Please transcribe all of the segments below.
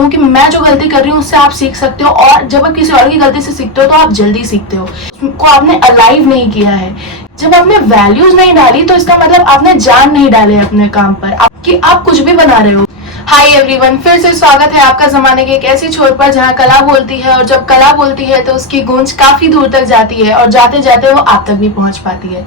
क्योंकि मैं जो गलती कर रही हूँ उससे आप सीख सकते हो, और जब आप किसी और की गलती से सीखते हो तो आप जल्दी सीखते हो। को आपने अलाइव नहीं किया है, जब आपने वैल्यूज नहीं डाली तो इसका मतलब आपने जान नहीं डाले अपने काम पर, कि आप कुछ भी बना रहे हो। हाय एवरीवन, फिर से स्वागत है आपका जमाने के एक ऐसी छोर पर जहाँ कला बोलती है, और जब कला बोलती है तो उसकी गूंज काफी दूर तक जाती है और जाते जाते वो आप तक भी पहुंच पाती है।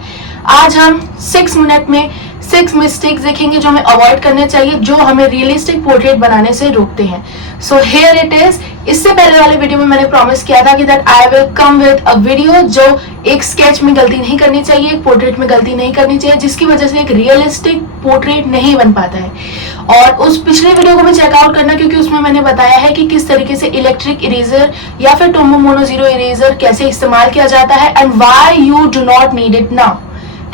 आज हम 6 मिनट में 6 मिस्टेक्स देखेंगे जो हमें अवॉइड करने चाहिए, जो हमें रियलिस्टिक पोर्ट्रेट बनाने से रोकते हैं। So here it is. इससे पहले वाले वीडियो में मैंने प्रॉमिस किया था कि that I will come with a video जो एक स्केच में गलती नहीं करनी चाहिए, एक पोर्ट्रेट में गलती नहीं करनी चाहिए, जिसकी वजह से एक रियलिस्टिक पोर्ट्रेट नहीं बन पाता है। और उस पिछले वीडियो को भी चेकआउट करना, क्योंकि उसमें मैंने बताया है कि किस तरीके से इलेक्ट्रिक इरेजर या फिर टोमो मोनो जीरो इरेजर कैसे इस्तेमाल किया जाता है and why you do not need it now.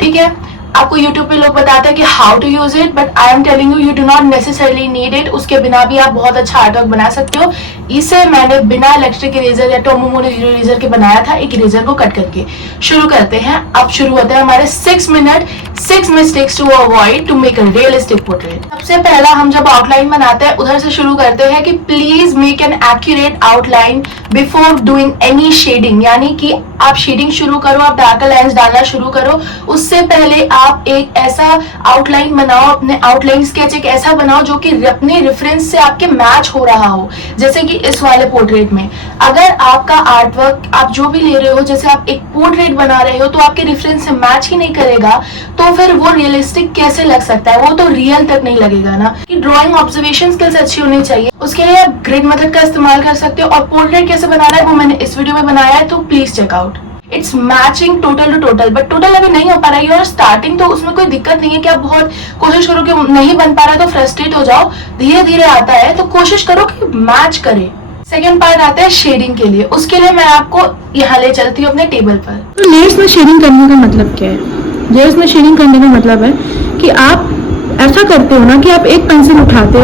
ठीक है, आपको YouTube पे लोग बताते हैं कि how to use it, but I am telling you do not necessarily need it. उसके बिना भी आप बहुत अच्छा आर्टवर्क बना सकते हो। इसे मैंने बिना इलेक्ट्रिक इरेजर या टोमो मोनो जीरो इरेजर के बनाया था, एक इरेजर को कट करके। शुरू करते हैं। अब शुरू होता है हमारे 6 minute 6 mistakes to avoid to make a realistic portrait. सबसे पहला, हम जब आउटलाइन बनाते हैं उधर से शुरू करते हैं कि please make an accurate outline before doing any shading. यानी कि आप शेडिंग शुरू करो, आप डार्कर लाइंस डालना शुरू करो, उससे पहले आप एक ऐसा आउटलाइन बनाओ, अपने आउटलाइन स्केच एक ऐसा बनाओ जो कि अपने रेफरेंस से आपके मैच हो रहा हो। जैसे कि इस वाले पोर्ट्रेट में अगर आपका आर्टवर्क आप जो भी ले रहे हो, जैसे आप एक पोर्ट्रेट बना रहे हो तो आपके रेफरेंस से मैच ही नहीं करेगा, तो फिर वो रियलिस्टिक कैसे लग सकता है? वो तो रियल तक नहीं लगेगा ना। कि ड्राइंग ऑब्जर्वेशन स्किल्स अच्छी होनी चाहिए। उसके लिए आप ग्रिड मेथड का इस्तेमाल कर सकते हो, और पोर्ट्रेट कैसे बनाना है वो मैंने इस वीडियो में बनाया है, तो please check out. It's matching total to total, but total अभी नहीं हो पा रहा है और स्टार्टिंग, तो उसमें कोई दिक्कत नहीं है कि आप बहुत कोशिश करो कि नहीं बन पा रहा है तो फ्रस्ट्रेट हो जाओ। धीरे धीरे आता है तो कोशिश करो कि मैच करे। सेकेंड पार्ट आता है शेडिंग के लिए। उसके लिए मैं आपको यहाँ ले चलती हूँ अपने टेबल पर। तो लेयर्स में शेडिंग करने का मतलब क्या है? लेयर्स में शेडिंग करने का मतलब है कि आप ऐसा करते हो ना कि आप एक पेंसिल उठाते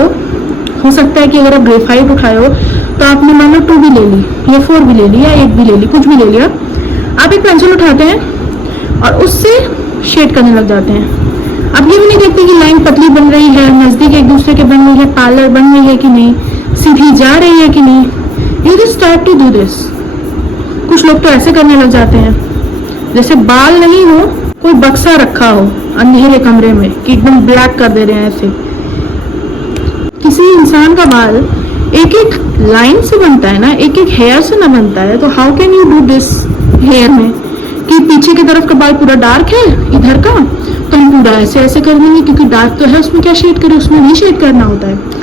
हो सकता है कि अगर आप ग्रेफाइट उठाए हो तो आपने मान लो 2 भी ले ली या 4 भी ले ली या 8 भी ले ली, कुछ भी ले लिया। आप एक पेंसिल उठाते हैं और उससे शेड करने लग जाते हैं। आप ये भी नहीं देखते कि लाइन पतली बन रही है, नजदीक एक दूसरे के बन रही है, पार्लर बन रही है कि नहीं, सीधी जा रही है कि नहीं। You just start to do this. कुछ लोग तो ऐसे करने लग जाते हैं जैसे बाल नहीं हो, कोई बक्सा रखा हो अंधेरे कमरे में कि एकदम ब्लैक कर दे रहे हैं ऐसे। किसी इंसान का बाल एक एक लाइन से बनता है ना, एक एक हेयर से ना बनता है। तो how can you do this hair में कि पीछे की तरफ का बाल पूरा डार्क है इधर का, तो हम पूरा ऐसे ऐसे कर देंगे क्योंकि डार्क तो है, उसमें क्या शेड करें, उसमें नहीं शेड करना होता है।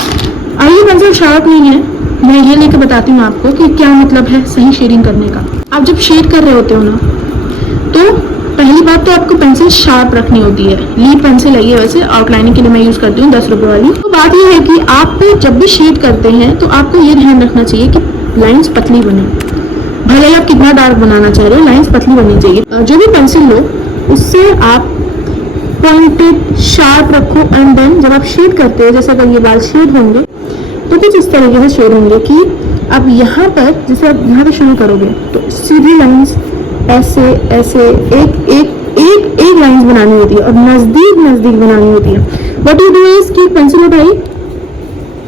आइए, पेंसिल शार्प नहीं है, मैं ये लेकर बताती हूँ आपको कि क्या मतलब है सही शेडिंग करने का। आप जब शेड कर रहे होते हो ना, तो पहली बात तो आपको पेंसिल शार्प रखनी होती है। लीड पेंसिल है ये, वैसे आउटलाइनिंग के लिए मैं यूज करती हूँ 10 रुपए वाली। तो बात ये है कि आप जब भी शेड करते हैं तो आपको ये ध्यान रखना चाहिए कि लाइंस पतली बने। भले ही आप कितना डार्क बनाना चाह रहे हो, लाइंस पतली बननी चाहिए। जो भी पेंसिल लो उससे आप पॉइंटेड शार्प रखो, एंड देन जब आप शेड करते हो, जैसे अगर ये बाल शेड होंगे तो कुछ इस तरीके से शेड होंगे कि अब यहाँ पर, जैसे आप यहाँ पे शुरू करोगे तो सीधी लाइंस ऐसे ऐसे एक एक एक एक लाइंस बनानी होती है और नजदीक नजदीक बनानी होती है। व्हाट यू डू इज कि पेंसिल उठाई,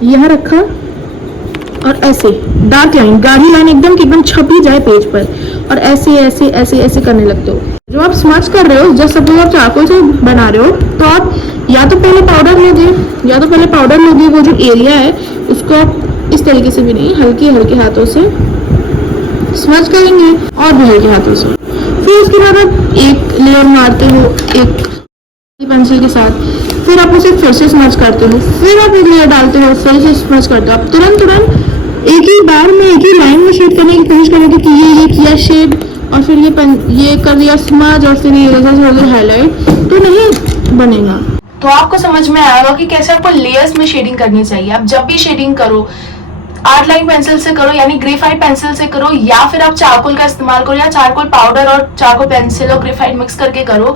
यहाँ रखा और ऐसे डार्क लाइन, गाढ़ी लाइन एकदम कि एकदम छपी जाए पेज पर, और ऐसे ऐसे ऐसे ऐसे करने लगते हो। जो आप स्मच कर रहे हो, जैसे सपोज आप चारकोल से बना रहे हो, तो आप या तो पहले पाउडर लोगे, वो जो एरिया है उसको आप इस तरीके से भी नहीं, हल्के हल्के हाथों से स्मच करेंगे और भी हल्के हाथों से। फिर उसके बाद आप एक लेयर मारते हो एक पेंसिल के साथ, फिर आप उसे फिर से स्मच करते हो, फिर आप एक लेयर डालते हो, फिर से स्मच करते हो। आप तुरंत एक ही बार में एक ही लाइन में शेड करने की कोशिश करोगे कि ये किया शेड और फिर ये कर दिया स्मच और फिर ये हो गया हाईलाइट, तो नहीं बनेगा। तो आपको समझ में आएगा कि कैसे आपको लेयर्स में शेडिंग करनी चाहिए। आप जब भी शेडिंग करो, आर्टलाइन पेंसिल से करो, यानी ग्रेफाइट पेंसिल से करो, या फिर आप चारकोल का इस्तेमाल करो, या चारकोल पाउडर और चारकोल पेंसिल और ग्रेफाइट मिक्स करके करो।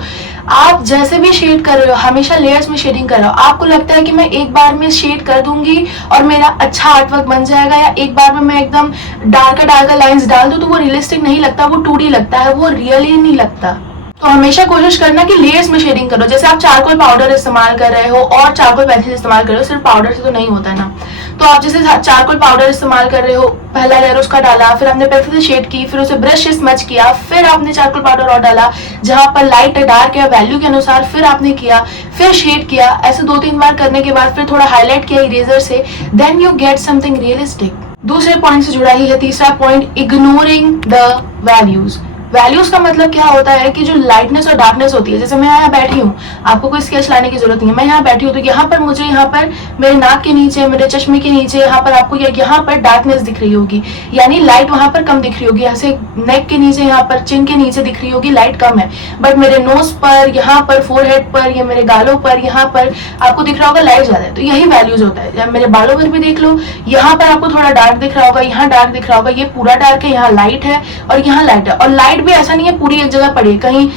आप जैसे भी शेड कर रहे हो हमेशा लेयर्स में शेडिंग करो। आपको लगता है कि मैं एक बार में शेड कर दूंगी और मेरा अच्छा आर्टवर्क बन जाएगा, या एक बार में मैं एकदम डार्कर लाइंस डाल दूं, तो वो रियलिस्टिक नहीं लगता, वो 2D लगता है, वो रियली नहीं लगता। तो हमेशा कोशिश करना कि लेयर्स में शेडिंग करो। जैसे आप चारकोल पाउडर इस्तेमाल कर रहे हो और चारकोल पेंसिल इस्तेमाल कर रहे हो, सिर्फ पाउडर से तो नहीं होता है ना। तो आप जैसे चारकोल पाउडर इस्तेमाल कर रहे हो, पहला लेयर उसका डाला, फिर आपने पेंसिल से शेड की, फिर उसे ब्रश से स्मच किया, फिर आपने चारकोल पाउडर और डाला जहां पर लाइट डार्क या वैल्यू के अनुसार, फिर आपने किया, फिर शेड किया। ऐसे 2-3 बार करने के बाद फिर थोड़ा हाईलाइट किया इरेजर से, then you get something realistic. दूसरे पॉइंट से जुड़ा ही है तीसरा point, ignoring the values. Values का मतलब क्या होता है कि जो लाइटनेस और डार्कनेस होती है, जैसे मैं यहाँ बैठी हूँ, आपको कोई स्केच लाने की जरूरत नहीं है, मैं यहाँ बैठी हूँ तो यहाँ पर मुझे, यहाँ पर मेरे नाक के नीचे, मेरे चश्मे के नीचे, यहाँ पर आपको यहाँ पर डार्कनेस दिख रही होगी, यानी लाइट वहां पर कम दिख रही होगी। ऐसे नेक के नीचे, यहाँ पर चिन के नीचे दिख रही होगी, लाइट कम है। बट मेरे नोज पर, यहाँ पर फोरहेड पर, या मेरे गालों पर, यहाँ पर आपको दिख रहा होगा लाइट ज्यादा है। तो यही वैल्यूज होता है। जब मेरे बालों पर भी देख लो, यहाँ पर आपको थोड़ा डार्क दिख रहा होगा, यहाँ डार्क दिख रहा होगा, ये पूरा डार्क है, यहाँ लाइट है और यहाँ लाइट है। और लाइट भी ऐसा नहीं है पूरी एक जगह पड़ी है, कहीं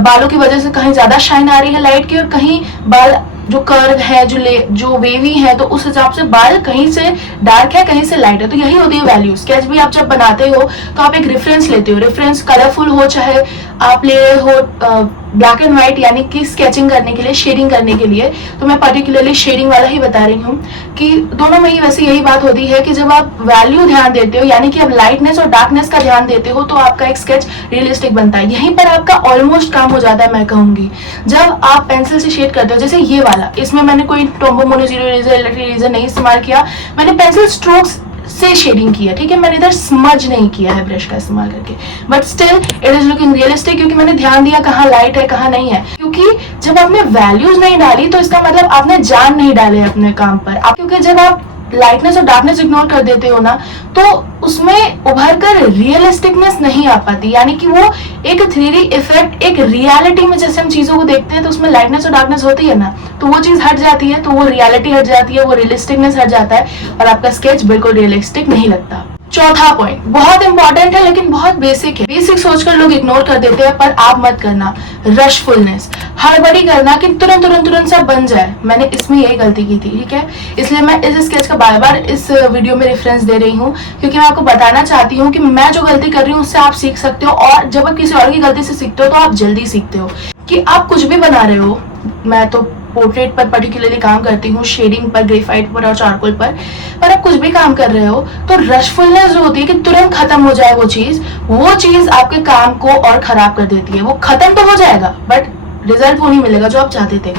बालों की वजह से कहीं ज्यादा शाइन आ रही है लाइट की, और कहीं बाल जो कर्व है, जो वेवी है, तो उस हिसाब से बाल कहीं से डार्क है, कहीं से लाइट है। तो यही होती है वैल्यू। स्केच भी आप जब बनाते हो तो आप एक रेफरेंस लेते हो, रेफरेंस कलरफुल हो, चाहे आप ले रहे हो ब्लैक एंड व्हाइट, यानी कि स्केचिंग करने के लिए, शेडिंग करने के लिए। तो मैं पर्टिकुलरली शेडिंग वाला ही बता रही हूँ कि दोनों में ही वैसे यही बात होती है कि जब आप वैल्यू ध्यान देते हो, यानी कि आप लाइटनेस और डार्कनेस का ध्यान देते हो, तो आपका एक स्केच रियलिस्टिक बनता है। यहीं पर आपका ऑलमोस्ट काम हो जाता है, मैं कहूंगी। जब आप पेंसिल से शेड करते हो, जैसे ये वाला, इसमें मैंने कोई टोम्बो मोनोजीरो इरेजर, इलेक्ट्रिक इरेजर नहीं इस्तेमाल किया, मैंने पेंसिल स्ट्रोक्स से शेडिंग किया, ठीक है। मैंने इधर स्मज नहीं किया है ब्रश का इस्तेमाल करके, but still it is looking realistic, क्योंकि मैंने ध्यान दिया कहाँ लाइट है कहाँ नहीं है। क्योंकि जब आपने वैल्यूज नहीं डाली तो इसका मतलब आपने जान नहीं डाले अपने काम पर। क्योंकि जब आप लाइटनेस और डार्कनेस इग्नोर कर देते हो ना, तो उसमें उभर कर रियलिस्टिकनेस नहीं आ पाती। यानी कि वो एक 3D इफेक्ट, एक रियलिटी में जैसे हम चीजों को देखते हैं तो उसमें लाइटनेस और डार्कनेस होती है ना, तो वो चीज हट जाती है, तो वो रियलिटी हट जाती है, वो रियलिस्टिकनेस हट जाता है और आपका स्केच बिल्कुल रियलिस्टिक नहीं लगता। चौथा पॉइंट बहुत इंपॉर्टेंट है लेकिन बहुत बेसिक है। बेसिक सोचकर लोग इग्नोर कर देते हैं, पर आप मत करना। रशफुलनेस, हड़बड़ी करना कि तुरंत तुरंत तुरंत सब बन जाए। मैंने इसमें यही गलती की थी, ठीक है। इसलिए मैं इस स्केच का बार बार इस वीडियो में रेफरेंस दे रही हूँ, क्योंकि मैं आपको बताना चाहती हूँ कि मैं जो गलती कर रही हूँ उससे आप सीख सकते हो। और जब आप किसी और की गलती से सीखते हो तो आप जल्दी सीखते हो। कि आप कुछ भी बना रहे हो, मैं तो पोर्ट्रेट पर पर्टिकुलरली काम करती हूँ, शेडिंग पर, ग्रेफाइट पर और चारकोल पर आप कुछ भी काम कर रहे हो तो रशफुलनेस जो होती है कि तुरंत खत्म हो जाए वो चीज आपके काम को और खराब कर देती है। वो खत्म तो हो जाएगा बट रिजल्ट वो नहीं मिलेगा जो आप चाहते थे।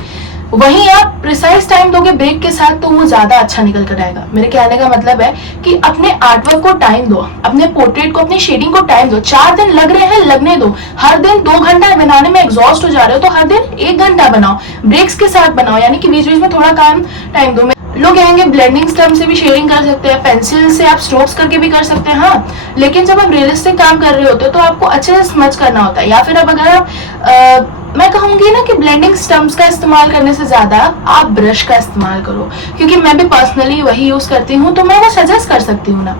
वहीं आप प्रिसाइज टाइम दोगे ब्रेक के साथ तो वो ज्यादा अच्छा निकल कर आएगा। मेरे कहने का मतलब है कि अपने आर्टवर्क को टाइम दो, अपने पोर्ट्रेट को, अपनी शेडिंग को टाइम दो। 4 दिन लग रहे हैं, लगने दो। हर दिन 2 घंटा बनाने में एग्जॉस्ट हो जा रहे हो तो हर दिन 1 घंटा बनाओ, ब्रेक्स के साथ बनाओ, यानी कि बीच बीच में थोड़ा टाइम दो। लोग कहेंगे ब्लेंडिंग स्टम्प से भी शेडिंग कर सकते हैं, पेंसिल से आप स्ट्रोक्स करके भी कर सकते हैं, हाँ। लेकिन जब आप रियलिस्टिक काम कर रहे होते हो तो आपको अच्छे से स्मच करना होता है। या फिर अब अगर आप मैं कहूंगी ना कि ब्लेंडिंग स्टम्प्स का इस्तेमाल करने से ज्यादा आप ब्रश का इस्तेमाल करो, क्योंकि मैं भी पर्सनली वही यूज करती हूँ तो मैं वो सजेस्ट कर सकती हूँ ना।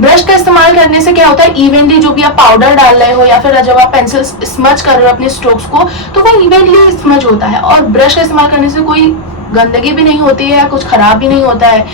ब्रश का इस्तेमाल करने से क्या होता है, इवेंटली जो भी आप पाउडर डाल रहे हो या फिर जब आप पेंसिल स्मच कर रहे हो अपने स्ट्रोक्स को, तो वो इवेंटली स्मच होता है। और ब्रश का इस्तेमाल करने से कोई गंदगी भी नहीं होती है, कुछ खराब भी नहीं होता है।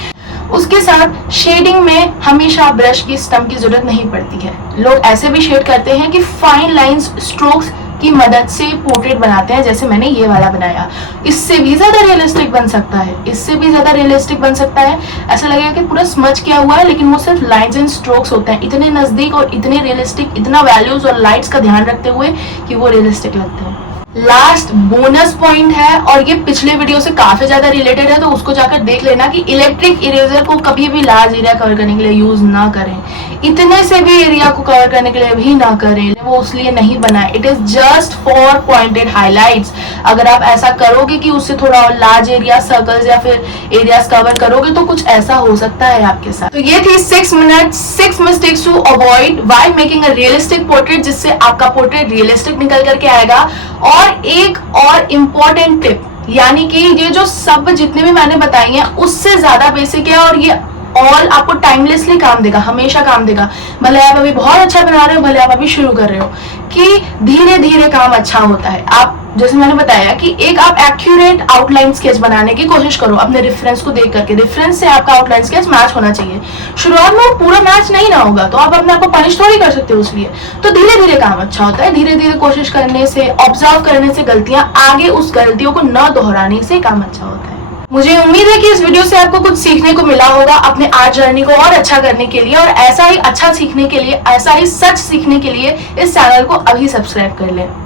उसके साथ शेडिंग में हमेशा ब्रश की स्टम्प की जरूरत नहीं पड़ती है। लोग ऐसे भी शेड करते हैं कि फाइन लाइंस स्ट्रोक्स की मदद से पोर्ट्रेट बनाते हैं, जैसे मैंने ये वाला बनाया। इससे भी ज्यादा रियलिस्टिक बन सकता है, इससे भी ज्यादा रियलिस्टिक बन सकता है। ऐसा लगेगा कि पूरा स्मच किया हुआ है लेकिन वो सिर्फ लाइंस एंड स्ट्रोक्स होते हैं। इतने नजदीक और इतने रियलिस्टिक, इतना वैल्यूज और लाइट्स का ध्यान रखते हुए कि वो रियलिस्टिक लगते हैं। लास्ट बोनस पॉइंट है, और ये पिछले वीडियो से काफी ज्यादा रिलेटेड है, तो उसको जाकर देख लेना कि इलेक्ट्रिक इरेजर को कभी भी लार्ज एरिया कवर करने के लिए यूज ना करें। इतने से भी एरिया को कवर करने के लिए भी ना करें, वो उसलिए नहीं बना है। It is just for pointed highlights. अगर आप ऐसा करोगे कि उससे थोड़ा और लार्ज एरिया, सर्कल्स या फिर एरियाज कवर करोगे तो कुछ ऐसा हो सकता है आपके साथ। तो ये थी 6 minute 6 mistakes to avoid while making a realistic portrait, जिससे आपका पोर्ट्रेट रियलिस्टिक निकल करके आएगा। और एक और इम्पोर्टेंट टिप, यानी कि ये जो सब जितने भी मैंने बताई हैं उससे ज्यादा बेसिक है और ये ऑल आपको टाइमलेसली काम देगा, हमेशा काम देगा। भले आप अभी बहुत अच्छा बना रहे हो, भले आप अभी शुरू कर रहे हो, कि धीरे धीरे काम अच्छा होता है। आप जैसे मैंने बताया कि एक आप एक्यूरेट आउटलाइन स्केच बनाने की कोशिश करो अपने रेफरेंस को देख करके। रेफरेंस से आपका आउटलाइन स्केच मैच होना चाहिए। शुरुआत में वो पूरा मैच नहीं ना होगा तो आप अपने आप को पनिश थोड़ी कर सकते हो उसलिए। तो धीरे धीरे काम अच्छा होता है। धीरे धीरे कोशिश करने से, ऑब्जर्व करने से गलतियां, आगे उस गलतियों को न दोहराने से काम अच्छा होता है। मुझे उम्मीद है कि इस वीडियो से आपको कुछ सीखने को मिला होगा अपने आर्ट जर्नी को और अच्छा करने के लिए। और ऐसा ही अच्छा सीखने के लिए, ऐसा ही सच सीखने के लिए इस चैनल को अभी सब्सक्राइब कर लें।